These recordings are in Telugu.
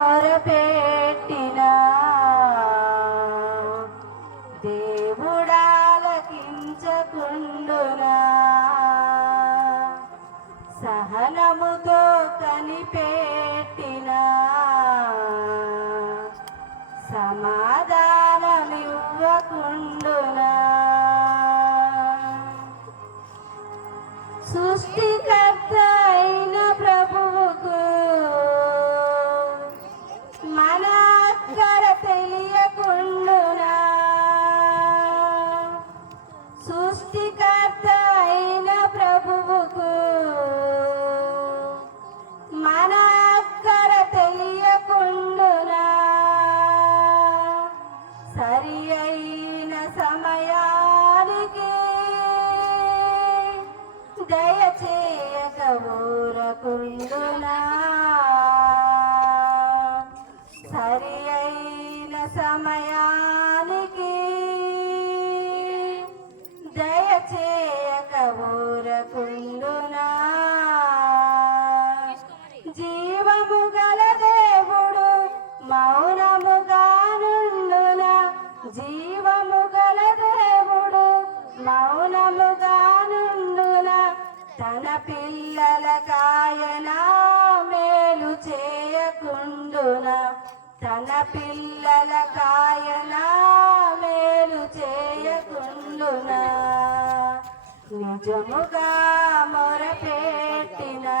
మొరపెట్టినా దేవుడాలకించకుండునా సహనముతో కనిపెట్టినా సమాధానమివ్వకుండునా సృష్టికర్త అయిన ప్రభువుకు మన అక్కర తెలియకుండునా సృష్టికర్త అయిన ప్రభువుకు మన అక్కర తెలియకుండునా సరి అయిన సమయానికి దయచేయక ఊరకుండునా సరి అయిన సమయానికి దయచేయక ఊరకుండునా జీవము గల దేవుడు మౌనముగా నుండునా జీవము గల దేవుడు మౌనముగా నుండునా తన పిల్లల కాయనా మేలు చేయకుండునా తన పిల్లల కాయనా మేలు చేయకుండునా నిజముగా మొరపెట్టినా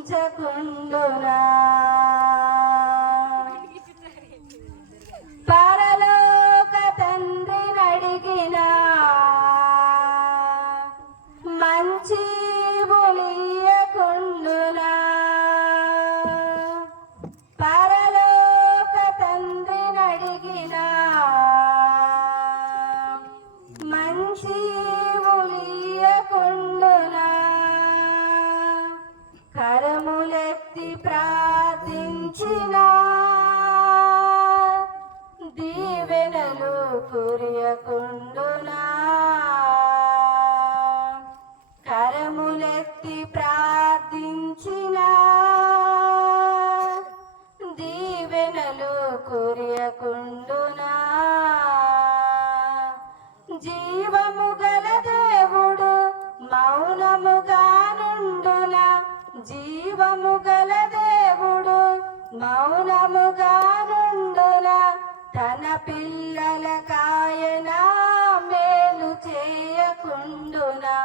దేవుడాలకించకుండునా పరలోక తండ్రిని అడిగినా మంచి బులియకుండునా పరలోక తండ్రిని అడిగినా మంచి బులియకుండునా కరములెత్తి ప్రార్థించినా దీవెనలు కురియకుండునా కరములెత్తి ప్రార్థించినా దీవెనలు కురియకుండునా జీవము గల దేవుడు మౌనముగా నుండునా జీవము గల దేవుడు మౌనముగా నుండునా తన పిల్లల కాయనా మేలు చేయకుండునా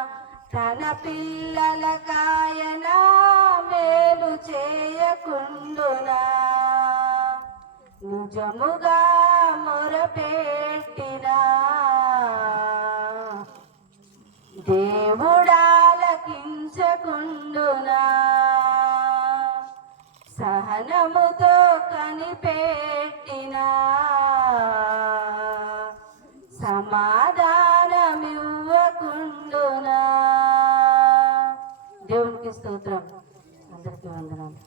తన పిల్లల కాయనా మేలు చేయకుండునా నిజముగా మొరపెట్టినా దేవుడాలకించకుండునా సహనముతో కనిపెట్టినా సమాధానమివ్వకుండునా దేవునికి స్తోత్రం. అందరికీ వందనాలు.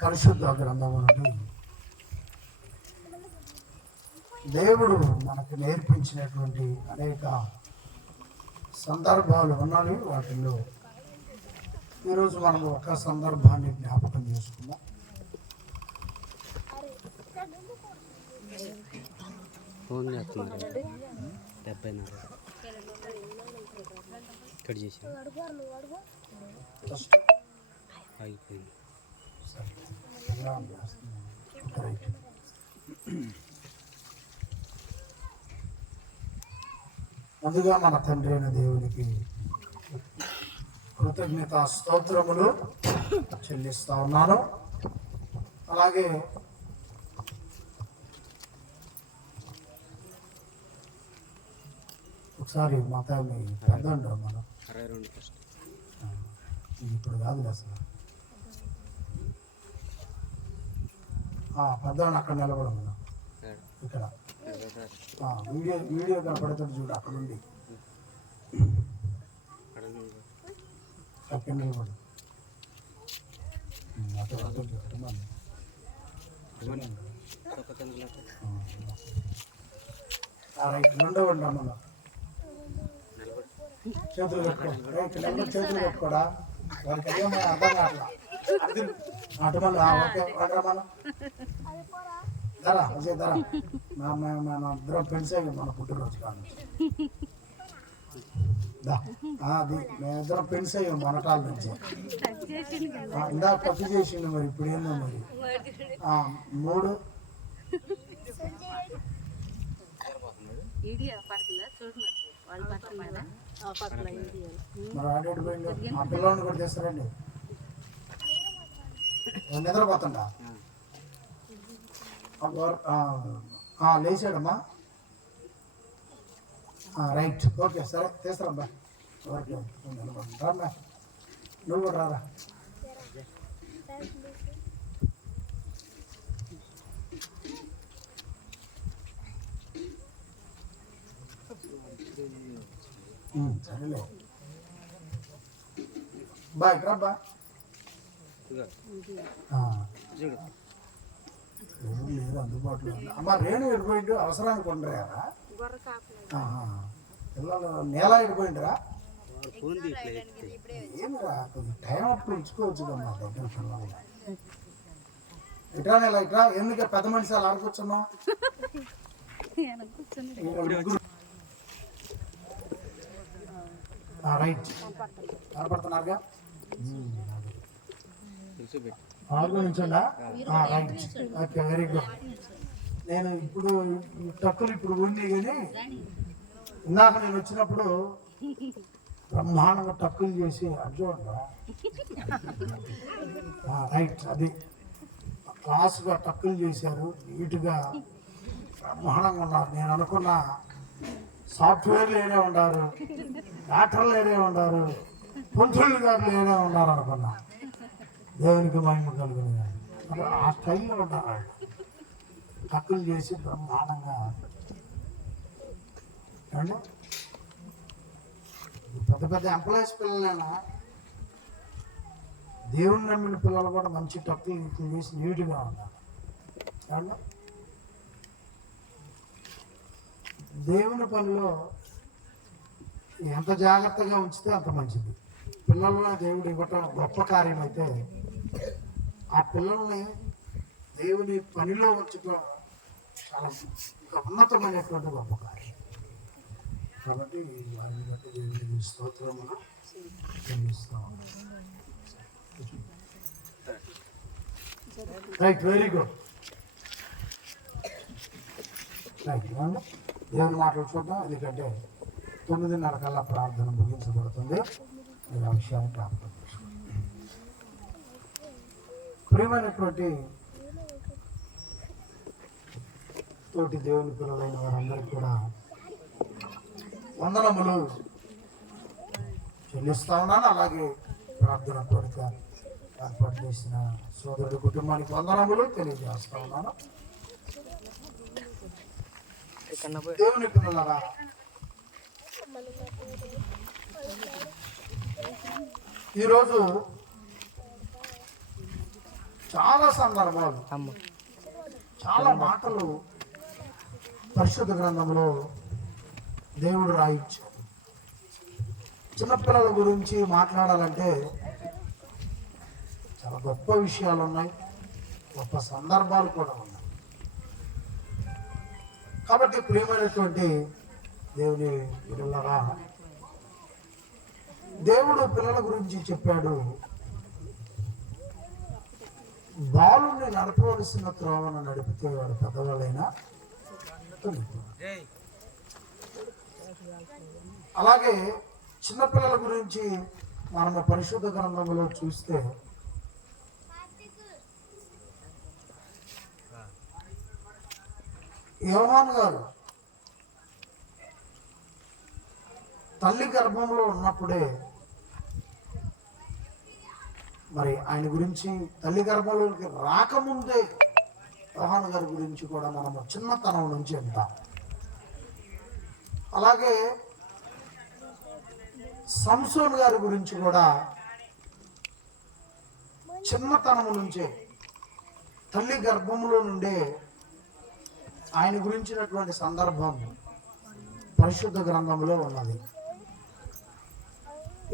పరిశుద్ధ గ్రంథము నుండి దేవుడు మనకు నేర్పించినటువంటి అనేక సందర్భాలు ఉన్నాయి. వాటిల్లో ఈరోజు మనం ఒక సందర్భాన్ని జ్ఞాపకం చేసుకుందాం. ఫోన్ చేస్తున్నారు 74 కట్ చేసి అయిపోయింది. ముందుగా మన తండ్రి అయిన దేవునికి కృతజ్ఞత స్తోత్రములు చెల్లిస్తా ఉన్నాను. అలాగే ఒకసారి మాతాన్ని పెద్దండి మనం 62 ఫస్ట్ ఇప్పుడు కాదు అసలు పెద్ద అక్కడ నిలబడము ఇక్కడ వీడియో వీడియో కనపడుతుంది చూడు అక్కడ నుండి అక్కడ నిలబడు రైట్ రెండో ఉండా మన చేతులు పెట్టుకో చేతులు పెట్టుకోడా వారికి అయ్యో అర్థం కావట్లా అటు మళ్ళీ ఓకే వాడరా మన ధర అజయ్ ధర మన ఇద్దరం ఫ్రెండ్స్ అయ్యి మన పుట్టినరోజు కానీ అది మేమిద్దరం ఫ్రెండ్స్ అయ్యాం మొనటాల నుంచి ఇందాక తప్పు చేసిండు మరి ఇప్పుడు ఏందో మరి 3 మరి ఆడేడు పోయిండు ఆ పిల్లల్ని కూడా చేస్తారండి నిద్రపోతుండా లేచాడమ్మా రైట్ ఓకే సరే తీస్తారమ్మా రామ్మా నువ్వు కూడా రారా సరేలే బా ఇక్కడ బా లేదు అందుబాటులో అమ్మ రేణు ఎడిపోయిండు అవసరానికి ఉండరా పిల్లలు నేల ఎడిపోయిండ్రా ఏమిరా కొంచెం టైం అప్పుడు ఇచ్చుకోవచ్చు కమ్మా దగ్గర పిల్లలు ఇట్రా నెల ఇట్రా ఎందుకు పెద్ద మనిషి అలా ఆడుకోవచ్చమ్మా రైట్ కనపడుతున్నారుగా నుంచోండా రైట్ ఓకే వెరీ గుడ్ నేను ఇప్పుడు టక్కులు ఇప్పుడు ఉంది కానీ ఇందాక నేను వచ్చినప్పుడు బ్రహ్మాండంగా టక్కులు చేసి అడ్జోండా రైట్ అది క్లాస్గా టక్కులు చేశారు నీట్గా బ్రహ్మాండంగా ఉన్నారు నేను అనుకున్న సాఫ్ట్వేర్లు ఏడే ఉన్నారు డాక్టర్లు ఏడే ఉన్నారు పంతులు గారు ఏడే ఉన్నారు అనుకున్నా దేవునికి మహిమ కలుగుతుంది ఆ స్టైల్లో ఉన్నారు టక్కులు చేసి బ్రహ్మాండంగా పెద్ద పెద్ద ఎంప్లాయీస్ పిల్లలైనా దేవుని నమ్మిన పిల్లలు కూడా మంచి టక్కులు చేసి నీట్గా ఉన్నారు దేవుని పనిలో ఎంత జాగ్రత్తగా ఉంచితే అంత మంచిది పిల్లల్లో దేవుడు ఇవ్వటం గొప్ప కార్యం అయితే ఆ పిల్లల్ని దేవుని పనిలో ఉంచడం చాలా ఉన్నతమైనటువంటి గొప్ప కార్యం కాబట్టి వారిని బట్టి దేవుని స్తోత్రములు చెల్లిస్తాం రైట్ వెరీ గుడ్ రైట్ దేవుని మాటలు చూద్దాం ఎందుకంటే 9:30 కల్లా ప్రార్థన ముగించబడుతుంది మీరు ఆ విషయాన్ని జ్ఞాపకం చేసుకోండి ప్రియమైనటువంటి తోటి దేవుని పిల్లలైన వారందరికీ కూడా వందనములు చెల్లిస్తా ఉన్నాను అలాగే ప్రార్థన కోరిక ఏర్పాటు చేసిన సోదరుడి కుటుంబానికి వందనములు తెలియజేస్తా ఉన్నాను దేవుని పిల్లలారా ఈరోజు చాలా సందర్భాలు చాలా మాటలు పరిశుద్ధ గ్రంథంలో దేవుడు రాయించాడు చిన్నపిల్లల గురించి మాట్లాడాలంటే చాలా గొప్ప విషయాలు ఉన్నాయి గొప్ప సందర్భాలు కూడా ఉన్నాయి కాబట్టి ప్రియమైనటువంటి దేవుని పిల్లలరా దేవుడు పిల్లల గురించి చెప్పాడు బాలుని నడపవలసిన త్రోవను నడిపితే వాడు పెద్దవాళ్ళైనా అలాగే చిన్నపిల్లల గురించి మనము పరిశుద్ధ గ్రంథంలో చూస్తే యోహాను గారు తల్లి గర్భంలో ఉన్నప్పుడే మరి ఆయన గురించి తల్లి గర్భంలోకి రాకముందే యోహాను గారి గురించి కూడా మనము చిన్నతనం నుంచి వింటాం అలాగే సంసోన్ గారి గురించి కూడా చిన్నతనము నుంచే తల్లి గర్భంలో నుండే ఆయన గురించినటువంటి సందర్భం పరిశుద్ధ గ్రంథంలో ఉన్నది.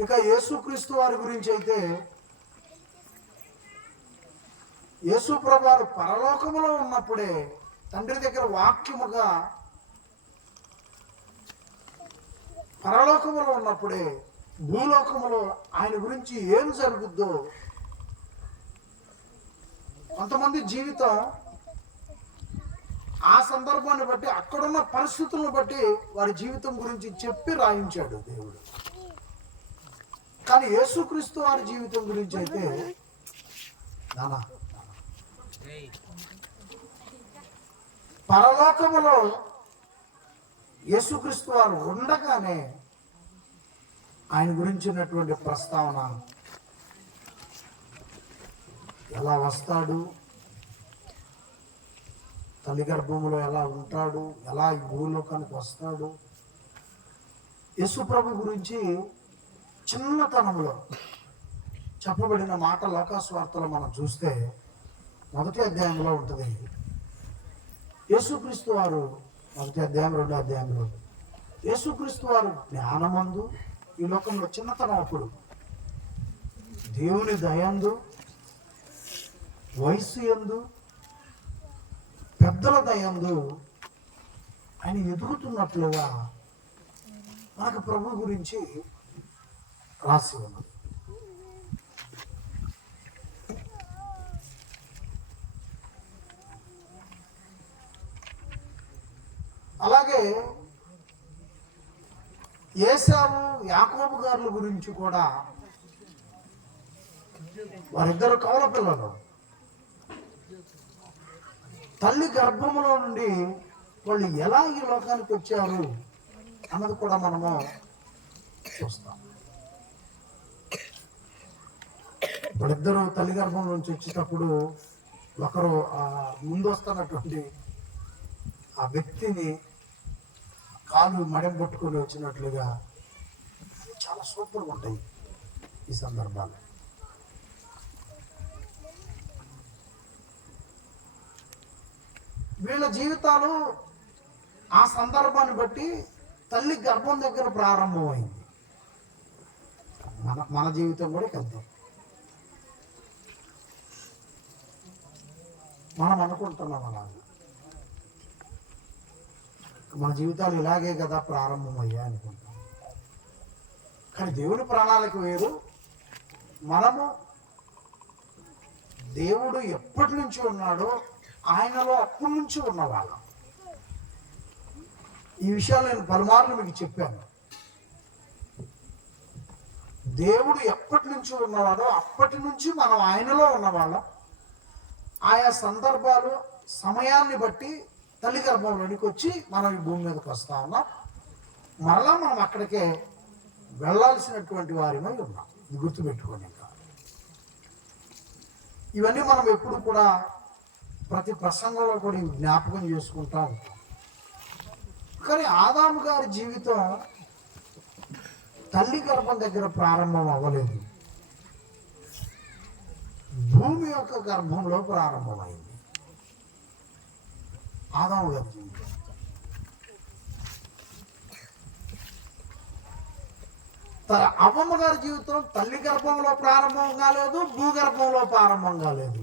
ఇక యేసుక్రీస్తు వారి గురించి అయితే యేసు ప్రభువారు పరలోకములో ఉన్నప్పుడే తండ్రి దగ్గర వాక్యముగా పరలోకములో ఉన్నప్పుడే భూలోకములో ఆయన గురించి ఏం జరుగుద్దో కొంతమంది జీవితం ఆ సందర్భాన్ని బట్టి అక్కడున్న పరిస్థితులను బట్టి వారి జీవితం గురించి చెప్పి రాయించాడు దేవుడు. కానీ యేసుక్రీస్తు వారి జీవితం గురించి అయితే పరలోకములో యేసుక్రీస్తు వారు ఉండగానే ఆయన గురించినటువంటి ప్రస్తావన, ఎలా వస్తాడు, తల్లి గర్భంలో ఎలా ఉంటాడు, ఎలా ఈ భూలోకానికి వస్తాడు, యేసు ప్రభు గురించి చిన్నతనంలో చెప్పబడిన మాట లోకాస్వార్తలో మనం చూస్తే మొదటి అధ్యాయంలో ఉంటుంది. యేసుక్రీస్తు వారు మొదటి అధ్యాయం 2వ అధ్యాయంలో యేసుక్రీస్తు వారు జ్ఞానమందు ఈ లోకంలో చిన్నతనం అప్పుడు దేవుని దయందు వయస్సు యందు పెద్దల దయందు ఆయన ఎదుగుతున్నట్లుగా మనకు ప్రభు గురించి రాసి ఉన్నది. అలాగే ఏశావు యాకోబు గారుల గురించి కూడా, వారిద్దరు కవల పిల్లలు, తల్లి గర్భములో నుండి వాళ్ళు ఎలా ఈ లోకానికి వచ్చారు అన్నది కూడా మనము చూస్తాం. వాళ్ళిద్దరూ తల్లి గర్భం నుంచి వచ్చేటప్పుడు ఒకరు ముందు వస్తున్నటువంటి ఆ వ్యక్తిని కాలు మడెం పట్టుకొని వచ్చినట్లుగా చాలా సూపర్గా ఉంటాయి ఈ సందర్భాలు. వీళ్ళ జీవితాలు ఆ సందర్భాన్ని బట్టి తల్లి గర్భం దగ్గర ప్రారంభమైంది. మన జీవితం కూడా వెళ్తాం. మనం అనుకుంటున్నాం అలాగే, మన జీవితాలు ఇలాగే కదా ప్రారంభమయ్యా అనుకుంటాం. కానీ దేవుని ప్రణాళిక వేరు. మనము దేవుడు ఎప్పటి నుంచి ఉన్నాడో ఆయనలో అప్పటి నుంచి ఉన్నవాళ్ళం. ఈ విషయాలు నేను పలుమార్లు మీకు చెప్పాను. దేవుడు ఎప్పటి నుంచి ఉన్నవాడో అప్పటి నుంచి మనం ఆయనలో ఉన్నవాళ్ళం. ఆయా సందర్భాలు సమయాన్ని బట్టి తల్లి గర్భంలోనికి వచ్చి మనం ఈ భూమి మీదకి వస్తా ఉన్నాం. మరలా మనం అక్కడికే వెళ్ళాల్సినటువంటి వారిమై ఉన్నాం. ఇది గుర్తుపెట్టుకోండి. ఇంకా ఇవన్నీ మనం ఎప్పుడు కూడా ప్రతి ప్రసంగంలో కూడా జ్ఞాపకం చేసుకుంటా ఉంటాం. కానీ ఆదాము గారి జీవితం తల్లి గర్భం దగ్గర ప్రారంభం అవ్వలేదు, భూమి యొక్క గర్భంలో ప్రారంభమైంది ఆదాము గారి జీవితం. అవ్వమ్మ గారి జీవితం తల్లి గర్భంలో ప్రారంభం కాలేదు, భూగర్భంలో ప్రారంభం కాలేదు.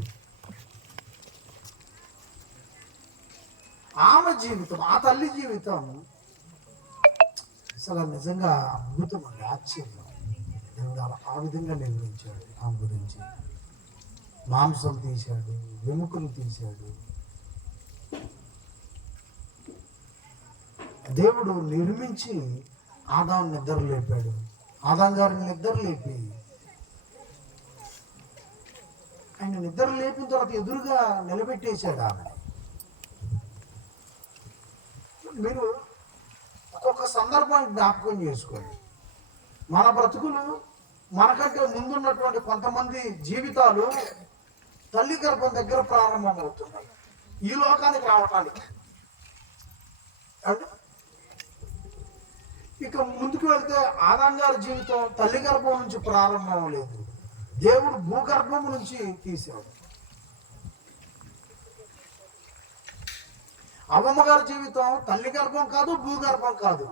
ఆమె జీవితం, ఆ తల్లి జీవితం అసలు నిజంగా అద్భుతం అండి, ఆశ్చర్యం. దేవుడు అలా ఆ విధంగా నిర్మించాడు. ఆమె గురించి మాంసం తీశాడు, వెముకలు తీశాడు. దేవుడు నిర్మించి ఆదాం నిద్ర లేపాడు. ఆదాం గారిని నిద్ర లేపి ఆయన నిద్ర లేపిన తర్వాత ఎదురుగా నిలబెట్టేశాడు ఆమె. మీరు ఒక్కొక్క సందర్భాన్ని జ్ఞాపకం చేసుకోండి. మన బ్రతుకులు మనకంటే ముందున్నటువంటి కొంతమంది జీవితాలు తల్లి గర్భం దగ్గర ప్రారంభమవుతున్నాయి ఈ లోకానికి రావటానికి. ఇక ముందుకు వెళ్తే ఆదాం గారి జీవితం తల్లి గర్భం నుంచి ప్రారంభం అవ్వలేదు, దేవుడు భూగర్భం నుంచి తీశాడు. అవ్వమ్మ గారి జీవితం తల్లి గర్భం కాదు, భూగర్భం కాదు.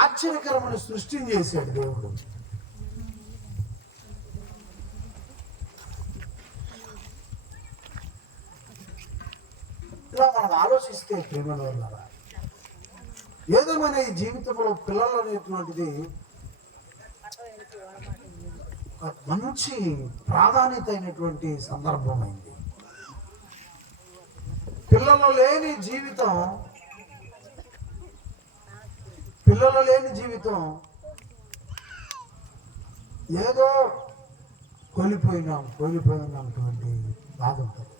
ఆశ్చర్యకరమైన సృష్టిని చేశాడు దేవుడు. ఇలా మనం ఆలోచిస్తే ప్రేమ వల్ల ఏదేమైనా ఈ జీవితంలో పిల్లలు అనేటువంటిది మంచి ప్రాధాన్యత అయినటువంటి సందర్భం అయింది. పిల్లలు లేని జీవితం ఏదో కోల్పోయినటువంటి బాధ ఉంటుంది.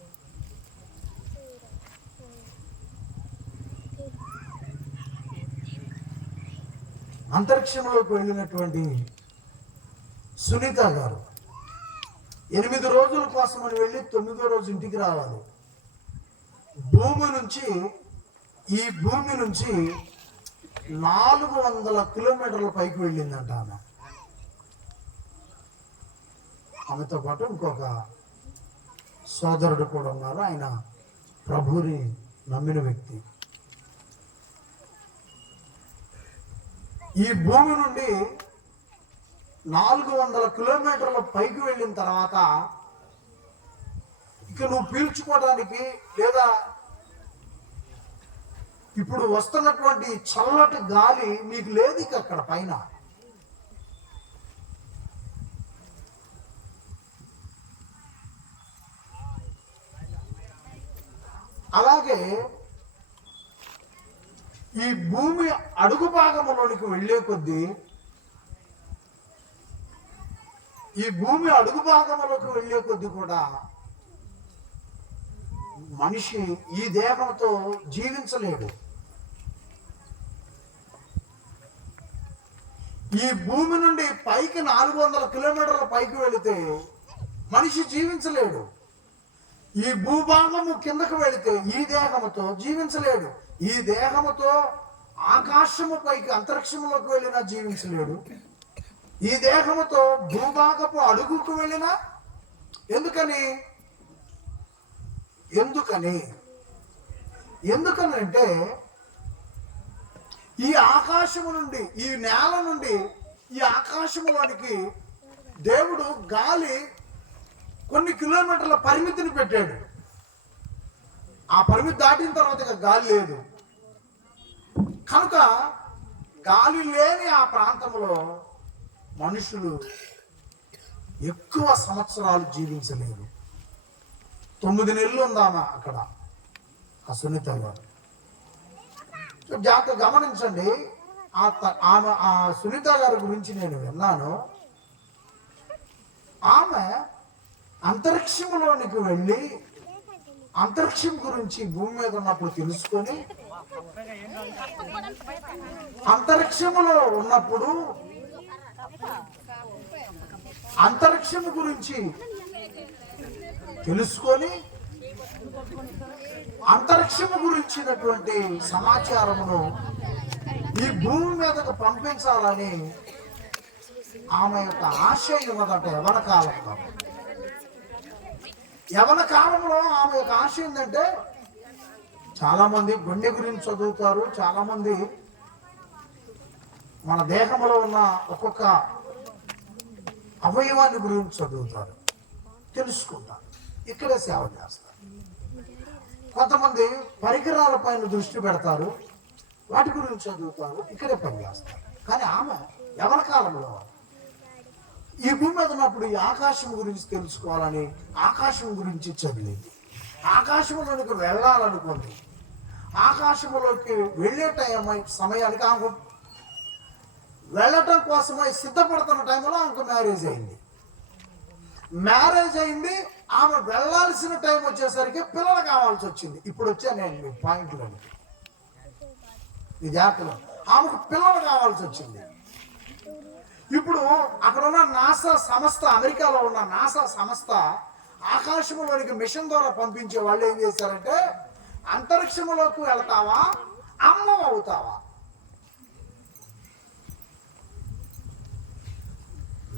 అంతరిక్షంలోకి వెళ్ళినటువంటి సునీత గారు 8 రోజుల కోసమని వెళ్ళి 9వ రోజు ఇంటికి రావాలి. ఈ భూమి నుంచి 400 కిలోమీటర్ల పైకి వెళ్ళిందంట ఆమె. ఆమెతో పాటు ఇంకొక సోదరుడు కూడా ఉన్నారు, ఆయన ప్రభువుని నమ్మిన వ్యక్తి. ఈ భూమి నుండి 400 కిలోమీటర్ల పైకి వెళ్ళిన తర్వాత ఇక నువ్వు పీల్చుకోవడానికి లేదా ఇప్పుడు వస్తున్నటువంటి చల్లటి గాలి నీకు లేదు ఇక అక్కడ పైన. అలాగే ఈ భూమి అడుగు భాగంలోనికి వెళ్ళే కొద్దీ కూడా మనిషి ఈ దేహంతో జీవించలేడు. ఈ భూమి నుండి పైకి 400 కిలోమీటర్ల పైకి వెళితే మనిషి జీవించలేడు. ఈ భూభాగము కిందకు వెళితే ఈ దేహముతో జీవించలేడు. ఈ దేహముతో ఆకాశము పైకి అంతరిక్షంలోకి వెళ్ళినా జీవించలేడు. ఈ దేహముతో భూభాగపు అడుగుకు వెళ్ళినా ఎందుకనంటే ఈ ఆకాశము నుండి ఈ నేల నుండి ఈ ఆకాశములోనికి దేవుడు గాలి కొన్ని కిలోమీటర్ల పరిమితిని పెట్టాడు. ఆ పరిమితి దాటిన తర్వాత ఇక గాలి లేదు. కనుక గాలి లేని ఆ ప్రాంతంలో మనుషులు ఎక్కువ సంవత్సరాలు జీవించలేరు. 9 నెలలు ఉందామా అక్కడ ఆ సునీత గారు. జాగ్రత్త గమనించండి. ఆ సునీత గారి గురించి నేను విన్నాను. ఆమె అంతరిక్షంలోనికి వెళ్ళి అంతరిక్షం గురించి భూమి మీద ఉన్నప్పుడు తెలుసుకొని అంతరిక్షములో ఉన్నప్పుడు అంతరిక్షము గురించి తెలుసుకొని అంతరిక్షము గురించినటువంటి సమాచారమును ఈ భూమి మీదకు పంపించాలని ఆమె యొక్క ఆశ ఉన్నదట. యవన కాలంలో ఆమె యొక్క ఆశ ఏంటంటే, చాలా మంది గుండె గురించి చదువుతారు, చాలా మంది మన దేహంలో ఉన్న ఒక్కొక్క అవయవాన్ని గురించి చదువుతారు, తెలుసుకుంటారు, ఇక్కడే సేవ చేస్తారు. కొంతమంది పరికరాల పైన దృష్టి పెడతారు, వాటి గురించి చదువుతారు, ఇక్కడే పనిచేస్తారు. కానీ ఆమె యవన కాలంలో ఈ భూమి మీద ఉన్నప్పుడు ఈ ఆకాశం గురించి తెలుసుకోవాలని ఆకాశం గురించి చదివింది. ఆకాశంలోనికి వెళ్ళాలనుకుంది. ఆకాశంలోకి వెళ్ళే సమయానికి ఆమె వెళ్ళటం కోసమై సిద్ధపడుతున్న టైంలో ఆమెకు మ్యారేజ్ అయింది. ఆమె వెళ్ళాల్సిన టైం వచ్చేసరికి పిల్లలు కావాల్సి వచ్చింది. ఇప్పుడు వచ్చాను నేను మీ పాయింట్లో, ఈ జాతరలో ఆమెకు పిల్లలు కావాల్సి వచ్చింది. ఇప్పుడు అక్కడ ఉన్న నాసా సంస్థ, అమెరికాలో ఉన్న నాసా సంస్థ ఆకాశంలోనికి మిషన్ ద్వారా పంపించే వాళ్ళు ఏం చేశారంటే, అంతరిక్షంలోకి వెళ్తావా అమ్మ అవుతావా?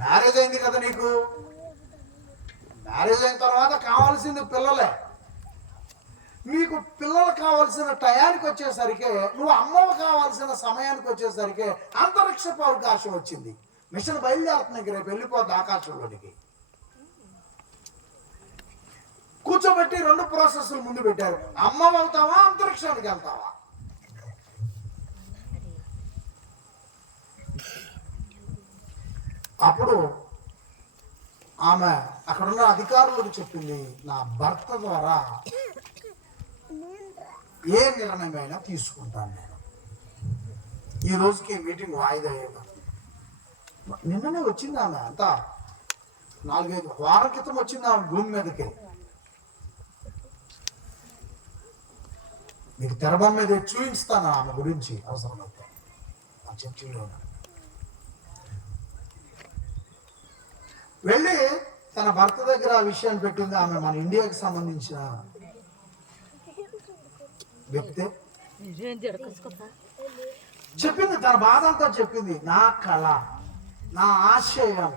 మ్యారేజ్ అయింది కదా నీకు, మ్యారేజ్ అయిన తర్వాత కావాల్సింది పిల్లలే. మీకు పిల్లలు కావాల్సిన టయానికి వచ్చేసరికి, నువ్వు అమ్మవు కావాల్సిన సమయానికి వచ్చేసరికి అంతరిక్షపు అవకాశం వచ్చింది. మిషన్ బయలుదేరుతున్నాయి, రేపు వెళ్ళిపోద్ది ఆకాశంలోనికి. కూర్చోబెట్టి 2 ప్రాసెస్లు ముందు పెట్టారు. అమ్మవు అవుతావా, అంతరిక్షానికి వెళ్తావా? అప్పుడు ఆమె అక్కడున్న అధికారులకు చెప్పింది, నా భర్త ద్వారా ఏ నిర్ణయమైనా తీసుకుంటాను నేను. ఈ రోజుకి మీటింగ్ వాయిదా అయ్యేది. నిన్ననే వచ్చింది ఆమె, అంతా 4-5 వారాల క్రితం వచ్చింది ఆమె భూమి మీదకి. మీకు తెరబొమ్మ మీద చూపిస్తాను ఆమె గురించి అవసరమైతే ఆ చర్చిలో. వెళ్ళి తన భర్త దగ్గర ఆ విషయాన్ని పెట్టింది. ఆమె మన ఇండియాకి సంబంధించిన వ్యక్తి. చెప్పింది, తన బాధ అంతా చెప్పింది. నా కళ, నా ఆశయం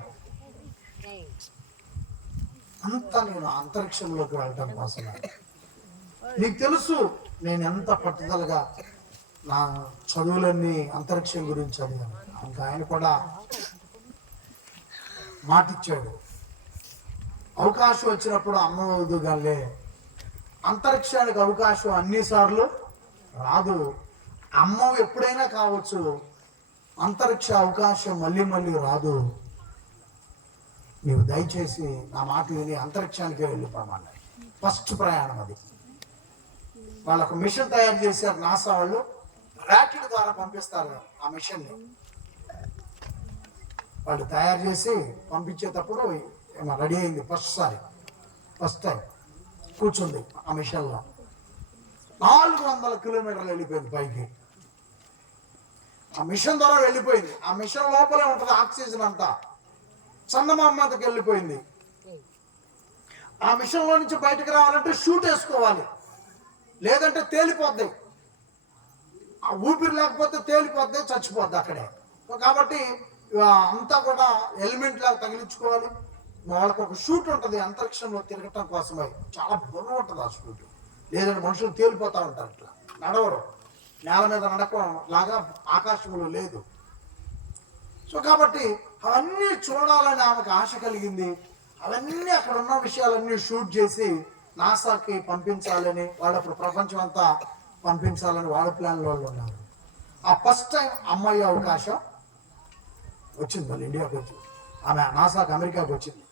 అంతా నేను అంతరిక్షంలోకి వెళ్ళటం కోసం. నీకు తెలుసు నేను ఎంత పట్టుదలగా నా చదువులన్నీ అంతరిక్షం గురించి చదివాను. ఇంకా ఆయన కూడా మాటిచ్చాడు, అవకాశం వచ్చినప్పుడు అమ్మవదుగాలే. అంతరిక్షానికి అవకాశం అన్నిసార్లు రాదు, అమ్మవు ఎప్పుడైనా కావచ్చు. అంతరిక్ష అవకాశం మళ్ళీ మళ్ళీ రాదు. నీవు దయచేసి నా మాట విని అంతరిక్షానికే వెళ్ళిపోమన్నారు. ఫస్ట్ ప్రయాణం అది. వాళ్ళకు మిషన్ తయారు చేశారు నాసా వాళ్ళు. రాకెట్ ద్వారా పంపిస్తారు ఆ మిషన్ని. వాళ్ళు తయారు చేసి పంపించేటప్పుడు రెడీ అయింది. ఫస్ట్ టైం కూర్చుంది ఆ మిషన్లో. 400 కిలోమీటర్లు వెళ్ళిపోయింది పైకి. ఆ మిషన్ ద్వారా వెళ్ళిపోయింది. ఆ మిషన్ లోపలే ఉంటుంది ఆక్సిజన్ అంతా. చందమామకి వెళ్ళిపోయింది. ఆ మిషన్లో నుంచి బయటకు రావాలంటే షూట్ వేసుకోవాలి, లేదంటే తేలిపోద్ది. ఆ ఊపిరి లేకపోతే తేలిపోద్ది, చచ్చిపోద్ది అక్కడే. కాబట్టి అంతా కూడా ఎలిమెంట్ లాగా తగిలించుకోవాలి. వాళ్ళకి ఒక షూట్ ఉంటుంది అంతరిక్షంలో తిరగటం కోసమై. చాలా బరువు ఉంటుంది ఆ షూట్, లేదంటే మనుషులు తేలిపోతూ ఉంటారు. ఇట్లా నడవరు, నేల మీద నడకం లాగా ఆకాశంలో లేదు. సో కాబట్టి అవన్నీ చూడాలని ఆమెకు ఆశ కలిగింది. అవన్నీ అక్కడ ఉన్న విషయాలన్నీ షూట్ చేసి నాసాకి పంపించాలని, వాళ్ళు అప్పుడు ప్రపంచం అంతా పంపించాలని వాళ్ళ ప్లాన్లో వాళ్ళు ఉన్నారు. ఆ ఫస్ట్ టైం అమ్మాయి అవకాశం వచ్చింది, మళ్ళీ ఇండియాకి వచ్చింది. ఆమె నాసాకి అమెరికాకి వచ్చింది.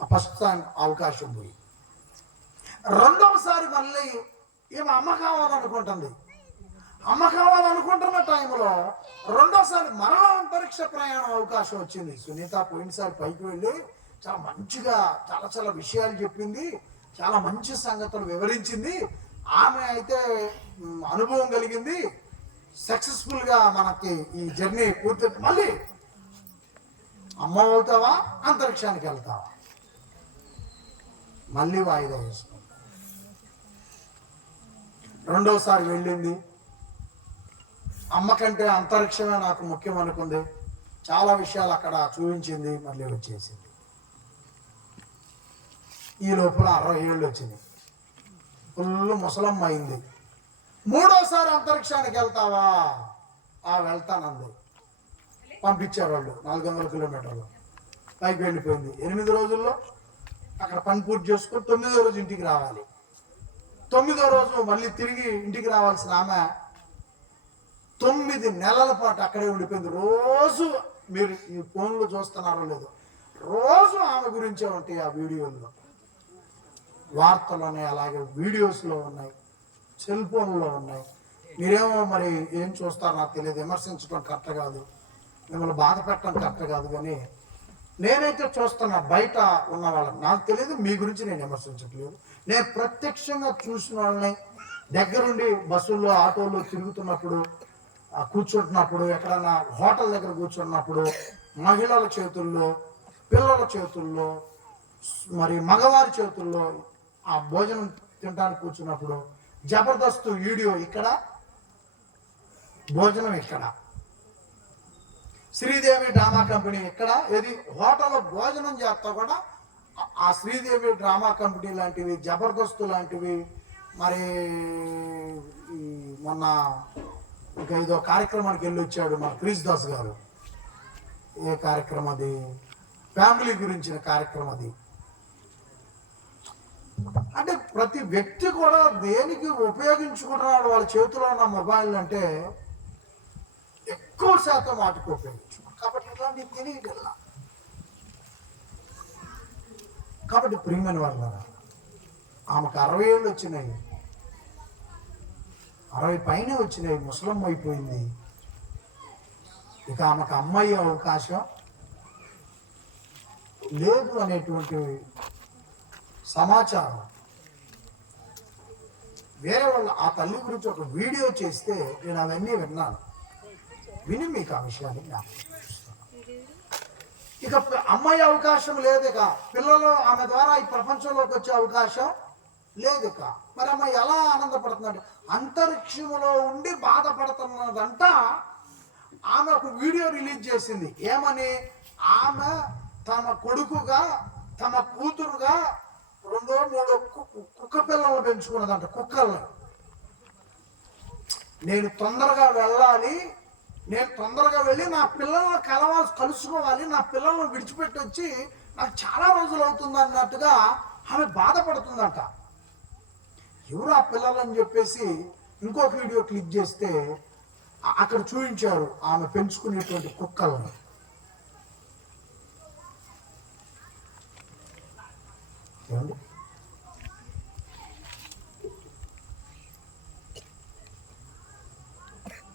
ఆ ఫస్ట్ టైం అవకాశం పోయి రెండవసారి మళ్ళీ ఈమె అమ్మ కావాలనుకుంటుంది. అమ్మ కావాలనుకుంటున్న టైంలో రెండోసారి మరలా అంతరిక్ష ప్రయాణం అవకాశం వచ్చింది. సునీత పోయినసారి పైకి వెళ్ళి చాలా మంచిగా చాలా విషయాలు చెప్పింది, చాలా మంచి సంగతులు వివరించింది. ఆమె అయితే అనుభవం కలిగింది. సక్సెస్ఫుల్గా మనకి ఈ జర్నీ పూర్తి. మళ్ళీ అమ్మ అవుతావా, అంతరిక్షానికి వెళ్తావా? మళ్ళీ వాయిదా వేసుకుంది. రెండోసారి వెళ్ళింది. అమ్మ కంటే అంతరిక్షమే నాకు ముఖ్యం అనుకుంది. చాలా విషయాలు అక్కడ చూపించింది, మళ్ళీ వచ్చేసింది. ఈ లోపల 60 ఏళ్ళు వచ్చింది. ఫుల్ ముసలమ్మ అయింది. మూడోసారి అంతరిక్షానికి వెళ్తావా? వెళ్తానంది. పంపించారు వాళ్ళు 400 కిలోమీటర్లు పైకి వెళ్ళిపోయింది. 8 రోజుల్లో అక్కడ పని పూర్తి చేసుకుని 9వ రోజు ఇంటికి రావాలి. 9వ రోజు మళ్ళీ తిరిగి ఇంటికి రావాల్సిన ఆమె 9 నెలల పాటు అక్కడే ఉండిపోయింది. రోజు మీరు ఈ ఫోన్లో చూస్తున్నారో లేదో, రోజు ఆమె గురించే ఉంటాయి ఆ వీడియోల్లో. వార్తలు ఉన్నాయి, అలాగే వీడియోస్లో ఉన్నాయి, సెల్ ఫోన్లో ఉన్నాయి. మీరేమో మరి ఏం చూస్తారో నాకు తెలియదు. విమర్శించడం కరెక్ట్ కాదు, మిమ్మల్ని బాధ పెట్టడం కరెక్ట్ కాదు. కానీ నేనైతే చూస్తున్నా బయట ఉన్న వాళ్ళని. నాకు తెలియదు, మీ గురించి నేను విమర్శించట్లేదు. నేను ప్రత్యక్షంగా చూసిన వాళ్ళని, దగ్గరుండి బస్సుల్లో ఆటోల్లో తిరుగుతున్నప్పుడు, కూర్చుంటున్నప్పుడు, ఎక్కడన్నా హోటల్ దగ్గర కూర్చున్నప్పుడు, మహిళల చేతుల్లో, పిల్లల చేతుల్లో మరి మగవారి చేతుల్లో ఆ భోజనం తినడానికి కూర్చున్నప్పుడు జబర్దస్త్ వీడియో ఇక్కడ, భోజనం ఇక్కడ, శ్రీదేవి డ్రామా కంపెనీ ఇక్కడ, ఏది హోటల్లో భోజనం చేస్తా కూడా ఆ శ్రీదేవి డ్రామా కంపెనీ లాంటివి, జబర్దస్త్ లాంటివి, మరి మొన్న ఇంకా ఏదో కార్యక్రమానికి వెళ్ళి వచ్చాడు మన క్రిష్ దాస్ గారు. ఏ కార్యక్రమం అది? ఫ్యామిలీ గురించిన కార్యక్రమం అది. అంటే ప్రతి వ్యక్తి కూడా దేనికి ఉపయోగించుకుంటున్నాడు వాళ్ళ చేతిలో ఉన్న మొబైల్ అంటే ఎక్కువ శాతం వాటికి ఉపయోగించుకుంటారు. కాబట్టి ఇట్లాంటివి తెలియగల. కాబట్టి ప్రియమైన వాళ్ళ ఆమెకు 60 ఏళ్ళు వచ్చినాయి, 60 పైనే వచ్చినాయి, ముసలమ్మ అయిపోయింది. ఇక ఆమెకు అమ్మాయి అవకాశం లేదు అనేటువంటి సమాచారం వేరే వాళ్ళు ఆ తల్లి గురించి ఒక వీడియో చేస్తే నేను అవన్నీ విన్నాను. విని మీకు ఆ విషయాన్ని ఇక అమ్మాయి అవకాశం లేదు, ఇక పిల్లలు ఆమె ద్వారా ఈ ప్రపంచంలోకి వచ్చే అవకాశం లేదు. ఇక మరి అమ్మాయి ఎలా ఆనందపడుతుందంటే అంతరిక్షంలో ఉండి బాధపడుతున్నదంట. ఆమె ఒక వీడియో రిలీజ్ చేసింది. ఏమని? ఆమె తమ కొడుకుగా, తమ కూతురుగా 2-3 కుక్క పిల్లలు పెంచుకున్నదంట. కుక్కల్ని నేను తొందరగా వెళ్ళాలి, నేను తొందరగా వెళ్ళి నా పిల్లల్ని కలుసుకోవాలి, నా పిల్లల్ని విడిచిపెట్టి వచ్చి నాకు చాలా రోజులు అవుతుంది అన్నట్టుగా ఆమె బాధపడుతుందంట. ఎవరు ఆ పిల్లలని చెప్పేసి ఇంకొక వీడియో క్లిక్ చేస్తే అక్కడ చూపించారు ఆమె పెంచుకునేటువంటి కుక్కలను.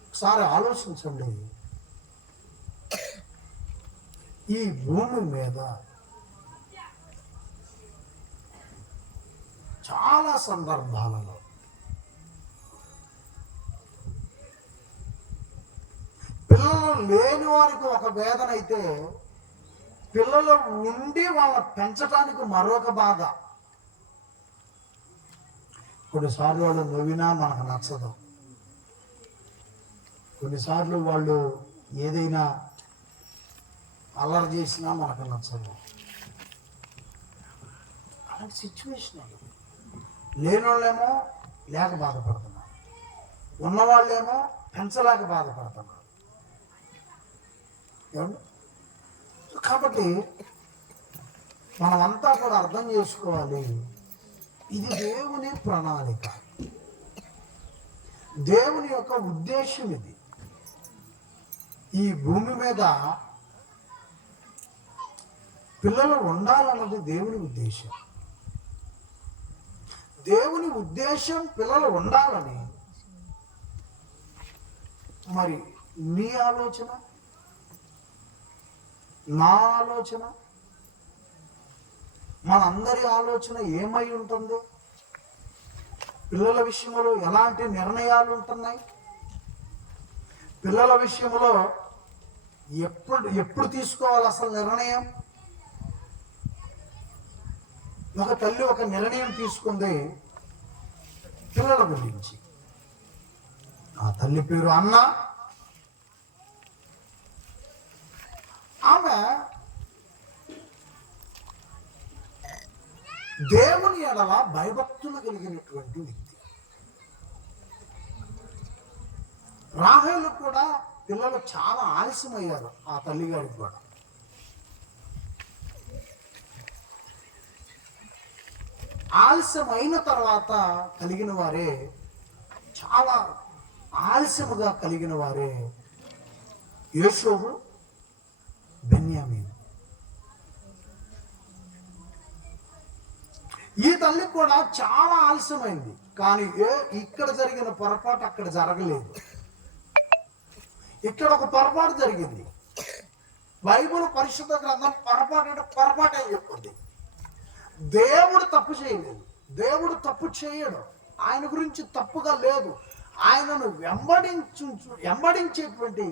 ఒకసారి ఆలోచించండి, ఈ భూమి మీద చాలా సందర్భాలలో పిల్లలు లేని వారికి ఒక వేదన అయితే, పిల్లలు ఉండి వాళ్ళ పెంచడానికి మరొక బాధ. కొన్నిసార్లు వాళ్ళు నవ్వినా మనకు నచ్చదు, కొన్నిసార్లు వాళ్ళు ఏదైనా అల్లరి చేసినా మనకు నచ్చదు. అలాంటి సిచ్యువేషన్ అది. లేని వాళ్ళేమో లేక బాధపడుతున్నారు, ఉన్నవాళ్ళేమో పెంచలేక బాధపడుతున్నారు. కాబట్టి మనమంతా కూడా అర్థం చేసుకోవాలి, ఇది దేవుని ప్రణాళిక, దేవుని యొక్క ఉద్దేశం ఇది. ఈ భూమి మీద పిల్లలు ఉండాలన్నది దేవుని ఉద్దేశం. దేవుని ఉద్దేశం పిల్లలు ఉండాలని. మరి నీ ఆలోచన, నా ఆలోచన, మనందరి ఆలోచన ఏమై ఉంటుంది? పిల్లల విషయంలో ఎలాంటి నిర్ణయాలు ఉంటున్నాయి? పిల్లల విషయంలో ఎప్పుడు తీసుకోవాలి అసలు నిర్ణయం? ఒక తల్లి ఒక నిర్ణయం తీసుకుంది పిల్లల గురించి. ఆ తల్లి పేరు అన్న. ఆమె దేవుని ఎడల భయభక్తులు కలిగినటువంటి వ్యక్తి. రాహేలు కూడా పిల్లలు చాలా ఆలస్యమయ్యారు, ఆ తల్లిగారికి కూడా. ఆలస్యమైన తర్వాత కలిగిన వారే, చాలా ఆలస్యముగా కలిగిన వారే యోసేపు, బెన్యామీను. ఈ తల్లి కూడా చాలా ఆలస్యమైంది, కానీ ఇక్కడ జరిగిన పొరపాటు అక్కడ జరగలేదు. ఇక్కడ ఒక పొరపాటు జరిగింది. బైబిల్ పరిశుద్ధ గ్రంథం పొరపాటు అంటే పొరపాటు అని చెప్తుంది. దేవుడు తప్పు చేయలేదు, దేవుడు తప్పు చేయడు, ఆయన గురించి తప్పుగా లేదు. ఆయనను వెంబడించేటువంటి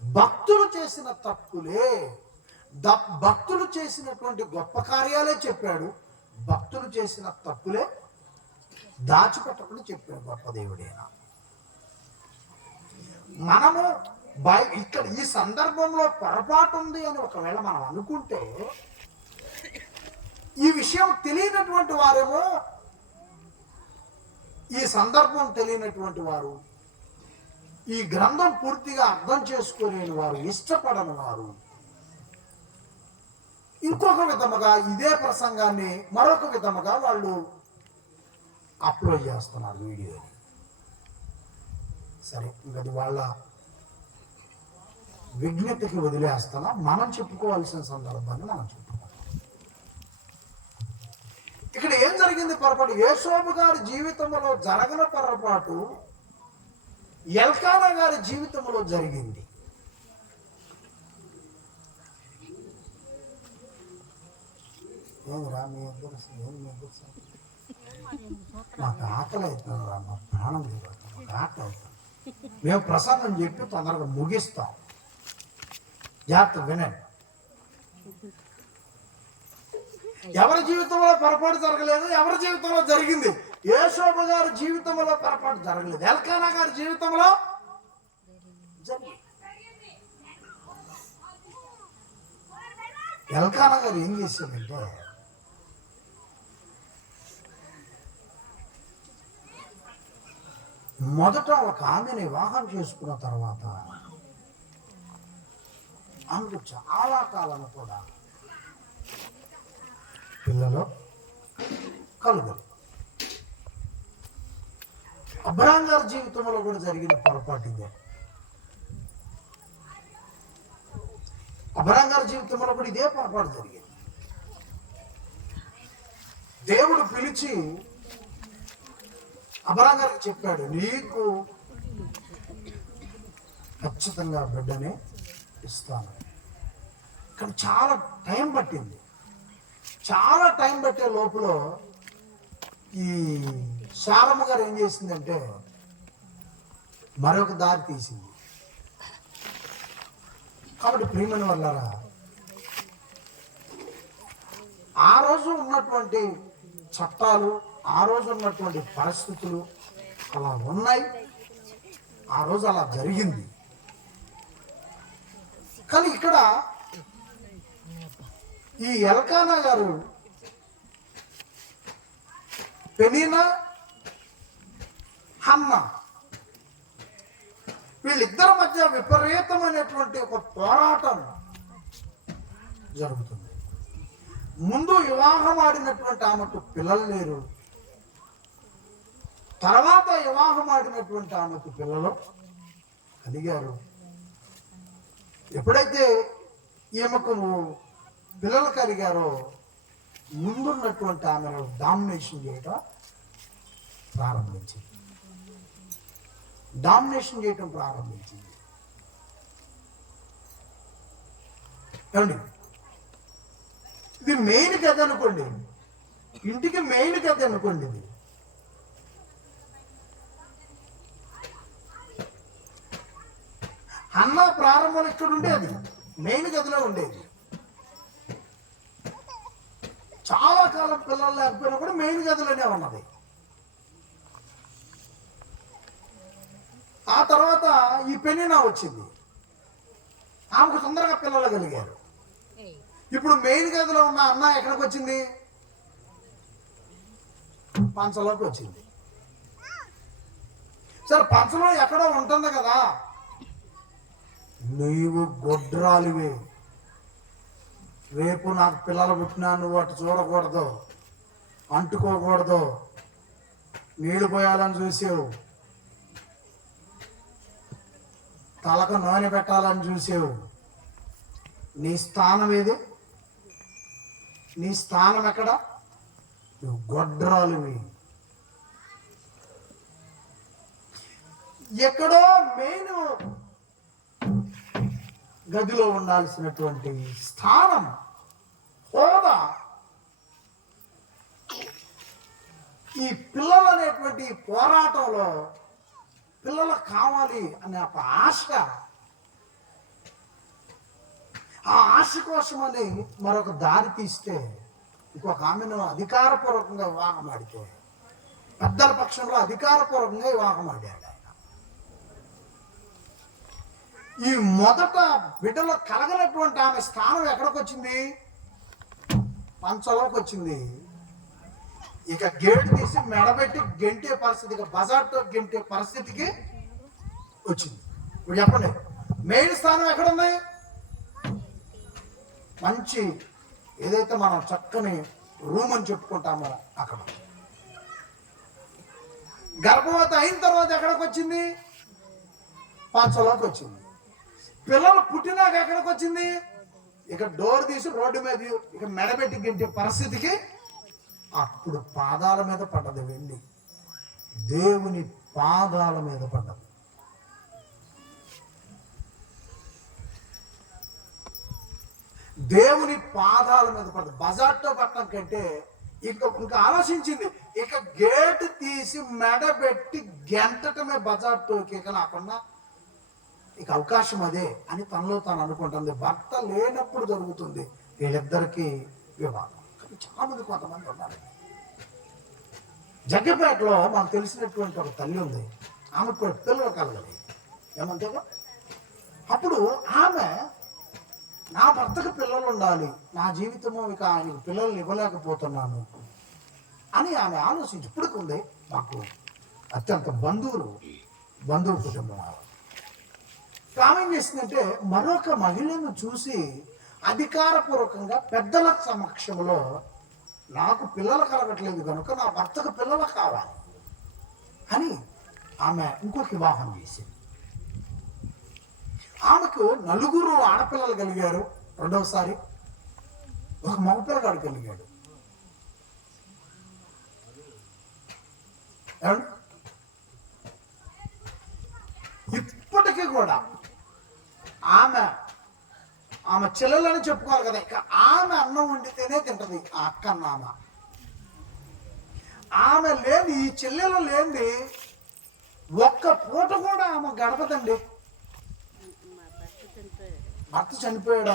భక్తులు చేసిన తప్పులే. భక్తులు చేసినటువంటి గొప్ప కార్యాలే చెప్పాడు, భక్తులు చేసిన తప్పులే దాచిపెట్టకుండా చెప్పాడు గొప్ప దేవుడైనా. మనము ఇక్కడ ఈ సందర్భంలో పొరపాటు ఉంది అని ఒకవేళ మనం అనుకుంటే, ఈ విషయం తెలియనటువంటి వారేమో, ఈ సందర్భం తెలియనటువంటి వారు, ఈ గ్రంథం పూర్తిగా అర్థం చేసుకోలేని వారు, ఇష్టపడని వారు ఇంకొక విధముగా ఇదే ప్రసంగాన్ని మరొక విధముగా వాళ్ళు అప్లోడ్ చేస్తున్నారు వీడియోని. సరే, ఇంకది వాళ్ళ విజ్ఞతకి వదిలేస్తున్నా. మనం చెప్పుకోవాల్సిన సందర్భాన్ని మనం చెప్పుకోవాలి. ఇక్కడ ఏం జరిగింది పొరపాటు? యేసోబు గారి జీవితంలో జరగని పొరపాటు ఎల్కానా గారి జీవితంలో జరిగింది. ఏమిరా మీ ఇద్దరు మాకు ఆకలి అవుతుంది రా, మా ప్రాణం లేదు, మాకు ఆకలి అవుతుంది. మేము ప్రసంగం చెప్పి తొందరగా ముగిస్తాం, జాగ్రత్త వినండి. ఎవరి జీవితంలో పొరపాటు జరగలేదు, ఎవరి జీవితంలో జరిగింది. యేసోబు గారి జీవితంలో పొరపాటు జరగలేదు, ఎల్కానా గారి జీవితంలో జరిగింది. ఎల్కానా గారు ఏం చేశారంటే, మొదట ఒక ఆమెని వివాహం చేసుకున్న తర్వాత ఆమెకు చాలా కాలం కూడా పిల్లలు కలుగురు. అబ్రహాం గారి జీవితంలో కూడా జరిగిన పొరపాటు ఇదే. అబ్రహాం గారి జీవితంలో కూడా ఇదే పొరపాటు జరిగింది. దేవుడు పిలిచి అబ్రహాం గారికి చెప్పాడు, నీకు ఖచ్చితంగా బిడ్డనే ఇస్తాను. కానీ చాలా టైం పట్టింది. చాలా టైం పట్టే లోపల ఈ శారమ్మ గారు ఏం చేసిందంటే మరొక దారి తీసింది. కాబట్టి ప్రియమైన వాళ్ళారా, ఆ రోజు ఉన్నటువంటి చట్టాలు, ఆ రోజు ఉన్నటువంటి పరిస్థితులు అలా ఉన్నాయి, ఆ రోజు అలా జరిగింది. కానీ ఇక్కడ ఈ ఎల్కానా గారు పెనీనా, హన్న వీళ్ళిద్దరి మధ్య విపరీతమైనటువంటి ఒక పోరాటం జరుగుతుంది. ముందు వివాహం ఆడినటువంటి ఆమెకు పిల్లలు లేరు, తర్వాత వివాహం ఆడినటువంటి ఆమెకు పిల్లలు కలిగారు. ఎప్పుడైతే ఈమెకు పిల్లలు కలిగారో ముందున్నటువంటి ఆమెను డామినేషన్ చేయటం ప్రారంభించింది. ఏమండి, ఇది మెయిన్ కథ అనుకోండి, ఇంటికి మెయిన్ కథ అనుకోండి. ఇది అన్న ప్రారంభం ఇక్కడ ఉండేది, మెయిన్ గదిలో ఉండేది. చాలా కాలం పిల్లలు లేకపోయినా కూడా మెయిన్ గదిలోనే ఉన్నది. ఆ తర్వాత ఈ పెనీనా వచ్చింది, ఆమెకు తొందరగా పిల్లలు కలిగారు. ఇప్పుడు మెయిన్ గదిలో ఉన్న అన్న ఎక్కడికి వచ్చింది? పంచలోకి వచ్చింది. సరే, పంచలో ఎక్కడో ఉంటుంది కదా, నీవు గొడ్రాలివే, రేపు నాకు పిల్లలు పుట్టినా నువ్వు అటు చూడకూడదు, అంటుకోకూడదు, నీళ్లు పోయాలని చూసావు, తలకు నూనె పెట్టాలని చూసావు, నీ స్థానం ఏది? నీ స్థానం ఎక్కడ? నువ్వు గొడ్రాలివి. ఎక్కడో మెయిన్ గదిలో ఉండాల్సినటువంటి స్థానం, హోదా, ఈ పిల్లలు అనేటువంటి పోరాటంలో పిల్లలు కావాలి అనే ఒక ఆశ, ఆ ఆశ కోసమని మరొక దారి తీస్తే ఇంకొక ఆమెను అధికారపూర్వకంగా వివాహం ఆడితే పెద్దల పక్షంలో అధికారపూర్వకంగా వివాహం ఆడాడు ఆయన. ఈ మొదట బిడ్డలో కలగనటువంటి ఆమె స్థానం ఎక్కడికి వచ్చింది? పంచలోకి వచ్చింది. ఇక గేటు తీసి మెడబెట్టి గెంటే పరిస్థితికి, బజార్తో గెంటే పరిస్థితికి వచ్చింది. ఇప్పుడు చెప్పండి, మెయిన్ స్థానం ఎక్కడుంది? మంచి ఏదైతే మనం చక్కని రూమ్ అని చెప్పుకుంటామో అక్కడ. గర్భవతి అయిన తర్వాత ఎక్కడికి వచ్చింది? పంచలోకి వచ్చింది. పిల్లలు పుట్టినాక ఎక్కడికి వచ్చింది? ఇక డోర్ తీసి రోడ్డు మీద ఇక మెడబెట్టి గెంటే పరిస్థితికి అప్పుడు పాదాల మీద పడ్డది. వెళ్ళి దేవుని పాదాల మీద పడ్డది. దేవుని పాదాల మీద పడ్డది. బజార్తో పట్టడం కంటే ఇంకా ఆలోచించింది. ఇక గేటు తీసి మెడబెట్టి గెంటటమే బజార్తోకి ఇక నాకున్నా ఇక అవకాశం అదే అని తనలో తాను అనుకుంటుంది. భర్త లేనప్పుడు జరుగుతుంది వీళ్ళిద్దరికీ వివాహం. చాలా మంది కొంతమంది ఉన్నారు. జగ్గపేటలో మాకు తెలిసినటువంటి ఒక తల్లి ఉంది. ఆమెకు కూడా పిల్లలు కలగలేదు. ఏమంతేగా అప్పుడు ఆమె నా భర్తకు పిల్లలు ఉండాలి, నా జీవితము ఇక ఆయనకు పిల్లల్ని ఇవ్వలేకపోతున్నాను అని ఆమె ఆలోచించి ఇప్పుడుకుంది. మాకు అత్యంత బంధువు కుటుంబం. ఆమె ఏం చేసిందంటే మరొక మహిళను చూసి అధికారపూర్వకంగా పెద్దల సమక్షంలో నాకు పిల్లలు కలగట్లేదు కనుక నా భర్తకు పిల్లలు కావాలి అని ఆమె ఇంకొక వివాహం చేసింది. ఆమెకు 4 ఆడపిల్లలు కలిగారు. రెండవసారి ఒక మగపిల్లగాడు కలిగాడు. ఇప్పటికీ కూడా ఆమె చెల్లెలని చెప్పుకోవాలి కదా, ఇక ఆమె అన్నం వండితేనే తింటది ఆ అక్క అన్న. ఆమె లేని, ఈ చెల్లెలు లేని ఒక్క పూట కూడా ఆమె గడపదండి. భర్త చనిపోయాడు.